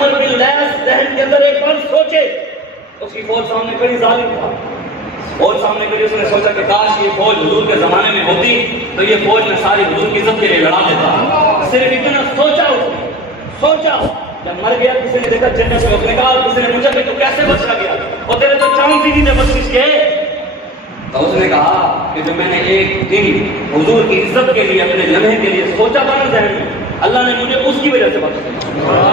عمر بن لیث ذہن کے اندر ایک بار سوچے، اس کی فوج سامنے کھڑی، ظالم تھا، فوج سامنے کھڑی، اس نے سوچا کہ کاش یہ فوج حضور کے زمانے میں ہوتی تو یہ فوج میں ساری حضور کی عزت کے لیے لڑا دیتا۔ صرف اتنا سوچا، اس نے سوچا، جب مر گیا کسی نے دیکھا جنت میں، اس نے کہا، کسی نے پوچھا کہ تو کیسے بچا گیا، اور تیرے تو چاند ہی نہیں تھے بخشش کے، تو اس نے کہا کہ جو میں نے ایک دن حضور کی عزت کے لیے، اپنے لمحے کے لیے سوچا تھا نا ذہن میں، اللہ نے مجھے اس کی وجہ سے بخش دیا۔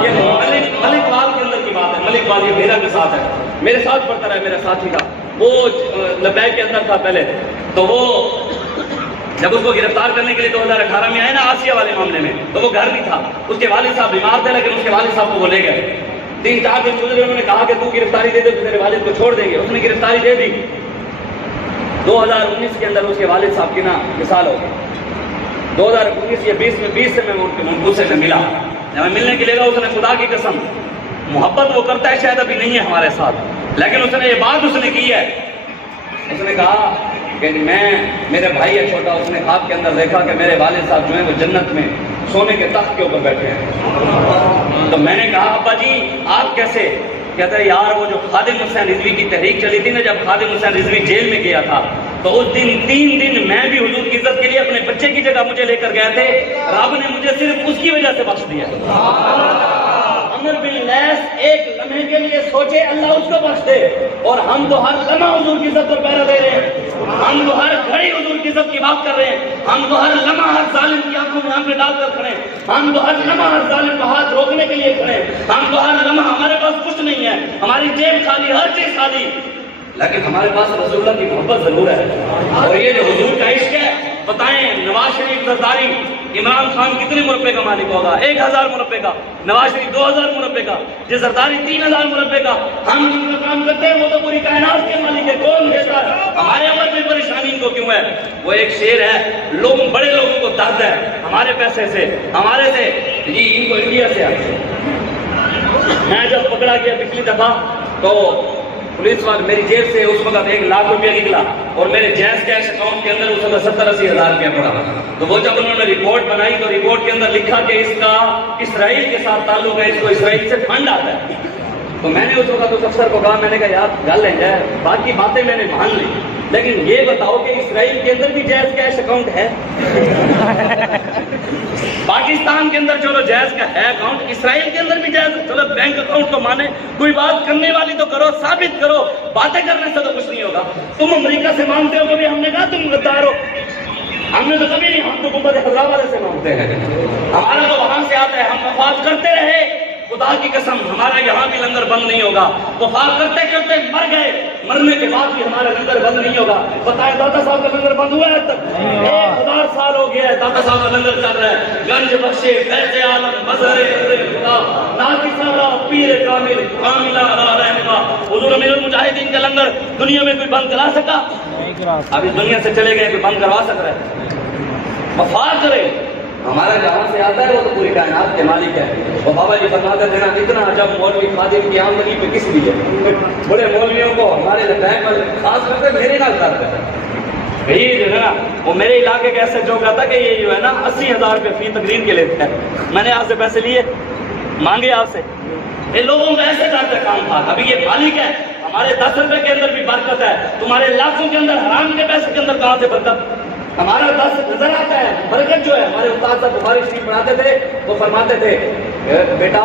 یہ ملک وال کے اندر کی بات ہے، ملک وال یہ میرا بھی ساتھ ہے، میرے ساتھ پڑھتا رہا، میرا ساتھی تھا، وہ لبیک کے اندر تھا پہلے، تو وہ جب اس کو گرفتار کرنے کے لیے 2018 میں آئے نا آسیہ والے معاملے میں، تو وہ گھر نہیں تھا، اس کے والد صاحب بیمار تھے، لیکن اس کے والد صاحب کو وہ لے گئے، 3-4 دن گزرے، انہوں نے کہا کہ تو گرفتاری دے دے تو تیرے والد کو چھوڑ دیں گے، اس نے گرفتاری دے دی۔ 2019 کے اندر اس کے والد صاحب کی نا مثال ہو گئی، 2019 یا 20 سے میں ان سے ملا، جب میں ملنے کے لیے گا، اس نے خدا کی قسم، محبت وہ کرتا ہے شاید ابھی نہیں ہے ہمارے ساتھ، لیکن اس نے یہ بات اس نے کی ہے، اس نے کہا کہ میرے بھائی ہے چھوٹا، اس نے خواب کے اندر دیکھا کہ میرے والد صاحب جو ہیں وہ جنت میں سونے کے تخت کے اوپر بیٹھے ہیں، تو میں نے کہا ابا جی آپ کیسے؟ کہتا ہے یار وہ جو خادم حسین رضوی کی تحریک چلی تھی نا، جب خادم حسین رضوی جیل میں گیا تھا تو اس دن 3 دن میں بھی حضور کی عزت کے لیے اپنے بچے کی جگہ مجھے لے کر گئے تھے، رب نے مجھے صرف اس کی وجہ سے بخش دیا۔ عمر بن لیث ایک لمحے کے لیے سوچے، اللہ اس کو بخش دے، اور ہم تو ہر لمحہ حضور کی عزت پر پہرا دے رہے ہیں، ہم تو ہر گھڑی حضور کی عزت کی بات کر رہے ہیں، ہم تو ہر لمحہ ہر ظالم کی آنکھوں میں آنکھیں ڈال کر کھڑے ہیں، ہم تو ہر لمحہ ہر ظالم کا ہاتھ روکنے کے لیے کھڑے ہیں، ہم تو ہر لمحہ، ہمارے پاس کچھ نہیں ہے، ہماری جیب خالی، ہر چیز خالی، لیکن ہمارے پاس رسول اللہ کی محبت ضرور ہے، اور یہ جو حضور کا عشق ہے، بتائیں نواز شریف زرداری، عمران خان کتنے مربے کا مالک ہوگا؟ 1000 مربے کا، نواز شریف 2000 مربے کا، یہ زرداری 3000 مربے کا، ہم جتنا کام کرتے ہیں وہ تو پوری کائنات کے مالک ہے، کون دیتا ہے؟ ہمارے عمر میں پریشانی ان کو کیوں ہے؟ وہ ایک شعر ہے، بڑے لوگوں کو درد ہے ہمارے پیسے سے، ہمارے سے، جی ان کو انڈیا سے آتے ہیں۔ میں جب پکڑا گیا پچھلی دفعہ تو پولیس والے میری جیب سے اس وقت 1 لاکھ روپیہ نکلا، اور میرے جیز کیش اکاؤنٹ کے اندر اس وقت 70-80 ہزار روپیہ پڑا، تو وہ جب انہوں نے رپورٹ بنائی تو رپورٹ کے اندر لکھا کہ اس کا اسرائیل کے ساتھ تعلق ہے، اس کو اسرائیل سے فنڈ آتا ہے، تو میں نے اس وقت اس افسر کو کہا، میں نے کہا یار گل ہے جائے، باقی باتیں میں نے مان لی، لیکن یہ بتاؤ کہ اسرائیل کے اندر بھی جائز کیش اکاؤنٹ ہے؟ پاکستان کے اندر چلو جائز کا ہے اکاؤنٹ، اسرائیل کے اندر بھی جائز، چلو بینک اکاؤنٹ تو مانے، کوئی بات کرنے والی تو کرو، ثابت کرو، باتیں کرنے سے تو کچھ نہیں ہوگا۔ تم امریکہ سے مانگتے ہو، کبھی ہم نے کہا تم غدار ہو؟ ہم نے تو کبھی نہیں، ہم تو گنبد خضرا والے سے مانگتے ہیں، ہمارا تو وہاں سے آتا ہے، ہم وفات کرتے رہے، خدا کی قسم ہمارا یہاں بھی لنگر بند نہیں ہوگا، وفات کرتے کرتے مر گئے، مرنے کے بعد بھی ہمارا لنگر بند نہیں ہوگا۔ بتائیں داتا صاحب کا لنگر بند ہوا ہے تک؟ 1000 سال ہو گیا ہے داتا صاحب کا لنگر چل رہا ہے، گنج بخشے فیض عالم مظہر خدا ناقص سارا پیر کامل کاملہ علی رحمہ، حضور امیر المجاہدین کا لنگر دنیا میں کوئی بند کرا سکا؟ ابھی دنیا سے چلے گئے، کوئی بند کروا سک رہا ہے؟ وفات کرے، ہمارا جہاں سے آتا ہے وہ تو پوری کائنات کے مالک ہے۔ اور بابا جی فرماتے تھے نا، اتنا عجب مولوی خادم کی آمدنی پہ کس لیے؟ بڑے مولویوں کو ہمارے لداخ پر خاص کر کے میرے نال کرتے ہیں، یہی جو ہے نا، وہ میرے علاقے کے ایسے جو کہتا کہ یہ جو ہے نا 80,000 روپے فی تقریر کے لیتے ہیں، میں نے آپ سے پیسے لیے، مانگے آپ سے، یہ لوگوں کا ایسے ڈرتے کام تھا۔ ابھی یہ مالک ہے، ہمارے 10 روپے کے اندر بھی برکت ہے، تمہارے لاکھوں کے اندر حرام کے پیسے کے اندر کہاں سے برکت؟ ہمارا 10 نظر آتا ہے، برکت جو ہے۔ ہمارے استاد صاحب بخاری شریف پڑھاتے تھے، وہ فرماتے تھے بیٹا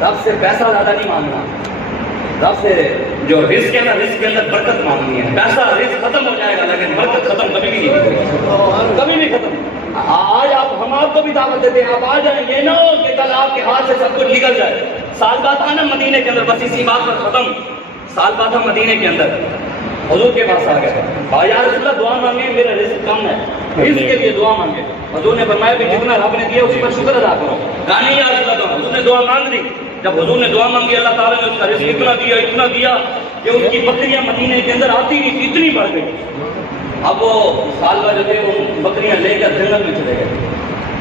رب سے پیسہ زیادہ نہیں مانگنا، رب سے جو رزق ہے نا، رزق کے اندر برکت مانگنی ہے۔ پیسہ رزق ختم ہو جائے گا لیکن برکت ختم کبھی بھی نہیں ہوگی، کبھی بھی ختم۔ آج ہم آپ کو بھی دعوت دیتے ہیں، آپ آ جائیں، یہ نہ ہو کہ کل آپ کے ہاتھ سے سب کچھ نکل جائے۔ سال بعد آنا مدینے کے اندر، بس اسی بات پر ختم، سال بعد ہم مدینے کے اندر حضور کے پاس آ گئے، یا رسول اللہ دعا مانگے، میرا رزق کم ہے، رزق کے لیے دعا مانگے۔ حضور نے فرمایا کہ جتنا رب نے دیا اسی پر شکر ادا کرو۔ کہا نہیں یا رسول اللہ، حضور نے دعا مانگ لی، جب حضور نے دعا مانگی اللہ تعالیٰ نے اس کا رزق اتنا دیا کہ اس کی بکریاں مدینے کے اندر آتی نہیں تھی، اتنی بڑھ گئی۔ اب وہ سال بعد جو تھے وہ بکریاں لے کر جنگل میں چلے گئے۔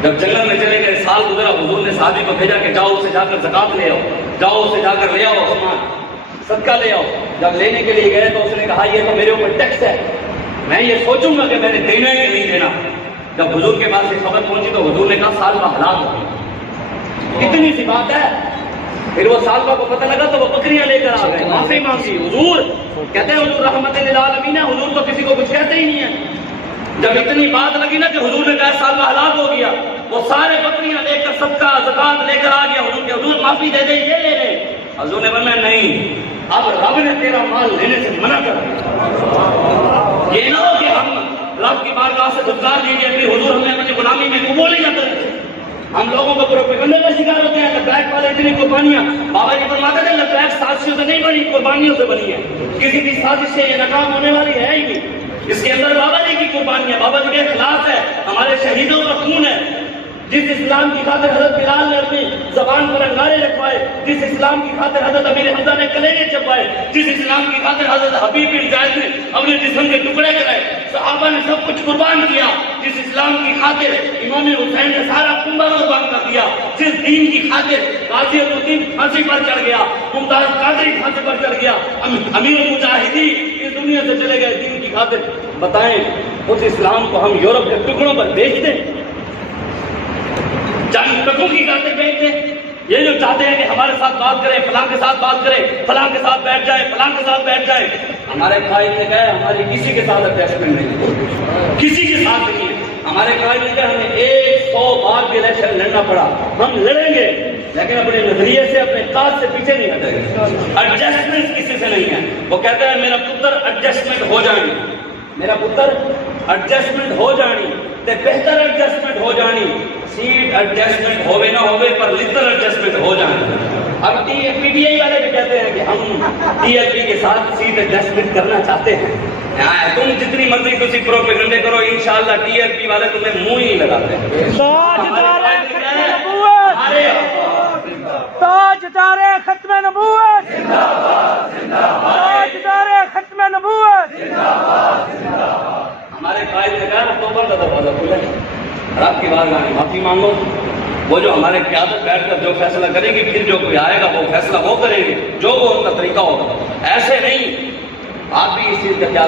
جب جنگل میں چلے گئے، سال گزرا، حضور نے صحابی کو بھیجا کہ جاؤ اسے جا کر زکات لے آؤ، جاؤ اسے جا کر لے آؤ سامان، صدقہ لے آؤ۔ جب لینے کے لیے گئے تو اس نے کہا یہ تو میرے اوپر ٹیکس ہے، میں یہ سوچوں گا کہ میں نے دینا ہے کہ نہیں دینا۔ جب حضور کے پاس یہ خبر پہنچی تو حضور نے کہا سال کا ہلاک ہو گیا۔ اتنی سی بات ہے پھر وہ سالبہ کو پتہ لگا تو وہ بکریاں لے کر آ گئے، معافی مانگی، حضور کہتے ہیں حضور رحمت للعالمین ہے، حضور تو کسی کو کچھ کہتے ہی نہیں ہے۔ جب اتنی بات لگی نا کہ حضور نے کہا سالبہ ہلاک ہو گیا، وہ سارے بکریاں لے کر صدقہ زکات لے کر آ گیا حضور کے، حضور معافی دے دے، یہ لے لے۔ حضور نے فرمایا نہیں، اب رب نے تیرا مال لینے سے منع کر دیا۔ یہ نہ ہو کہ ہم رب کی بارگاہ سے گزار دیجیے کہ حضور ہم نے اپنی غلامی میں قبول ہی نہ کریں۔ ہم لوگوں کو پروپیگنڈے کا شکار ہوتے ہیں، لبیک والے اتنی قربانیاں، بابا جی فرماتے تھے لبیک سازشوں سے نہیں بنی، قربانیوں سے بنی ہے، کسی بھی سازش سے یہ ناکام ہونے والی ہے ہی نہیں۔ اس کے اندر بابا جی کی قربانیاں، بابا جی کے اخلاص ہے، ہمارے شہیدوں کا خون ہے، جس اسلام کی خاطر حضرت بلال نے اپنی زبان پر انگارے رکھوائے، جس اسلام کی خاطر حضرت امیر حمزہ نے کلیجے چپائے، جس اسلام کی خاطر حضرت حبیب بن زید نے اپنے جسم کے ٹکڑے کرائے، صحابہ نے سب کچھ قربان کیا، جس اسلام کی خاطر امام حسین نے سارا کنبہ قربان کر دیا، جس دین کی خاطر غازی الدین پھانسی پر چڑھ گیا، ممتاز قادری پھانسی پر چڑھ گیا، امیر المجاہدین اس دنیا سے چلے گئے دین کی خاطر۔ بتائیں اس اسلام کو ہم یورپ کے ٹکڑوں پر بیچ دیں، چند ٹکوں کی خاطر بیچ دیں؟ یہ جو چاہتے ہیں کہ ہمارے ساتھ بات کرے، فلاں کے ساتھ بات کرے، فلاں کے ساتھ بیٹھ جائے، فلاں کے ساتھ بیٹھ جائے، ہمارے قائد نے کہا ہماری کسی کے ساتھ اٹیچمنٹ نہیں ہے، کسی کے ساتھ نہیں ہے۔ ہمارے قائد نے کہا ہمیں 100 بار بھی الیکشن لڑنا پڑا ہم لڑیں گے، لیکن اپنے نظریے سے اپنے قائد سے پیچھے نہیں ہٹیں گے۔ ایڈجسٹمنٹ کسی سے نہیں ہے۔ وہ کہتا ہے میرا پتر ایڈجسٹمنٹ ہو جانی، میرا پتر ایڈجسٹمنٹ ہو جانی تے بہتر ایڈجسٹمنٹ ہو جانی، سیٹ ایڈجسٹمنٹ ہوئے نہ ہوئے پر لتر ایڈجسٹمنٹ ہو جانی۔ اب پی ٹی آئی والے بھی کہتے ہیں کہ ہم ٹی ایل پی کے ساتھ سیٹ ایڈجسٹمنٹ کرنا چاہتے ہیں۔ تم جتنی مرضی کسی پروپیگنڈے کرو، انشاءاللہ ٹی ایل پی والے تمہیں منہ ہی لگاتے ہیں۔ تاجدار ختم نبوت، تاجدار ختم نبوت۔ ہمارے قائد نے کہا توبہ کا دروازہ کھلا ہے، رب کی بارگاہ میں معافی مانگو، وہ جو ہمارے قیادت بیٹھ کر جو فیصلہ کرے گی، پھر جو کوئی آئے گا وہ فیصلہ وہ کریں گے جو وہ ان کا طریقہ ہوگا، ایسے نہیں۔ آپ بھی اس چیز کا خیال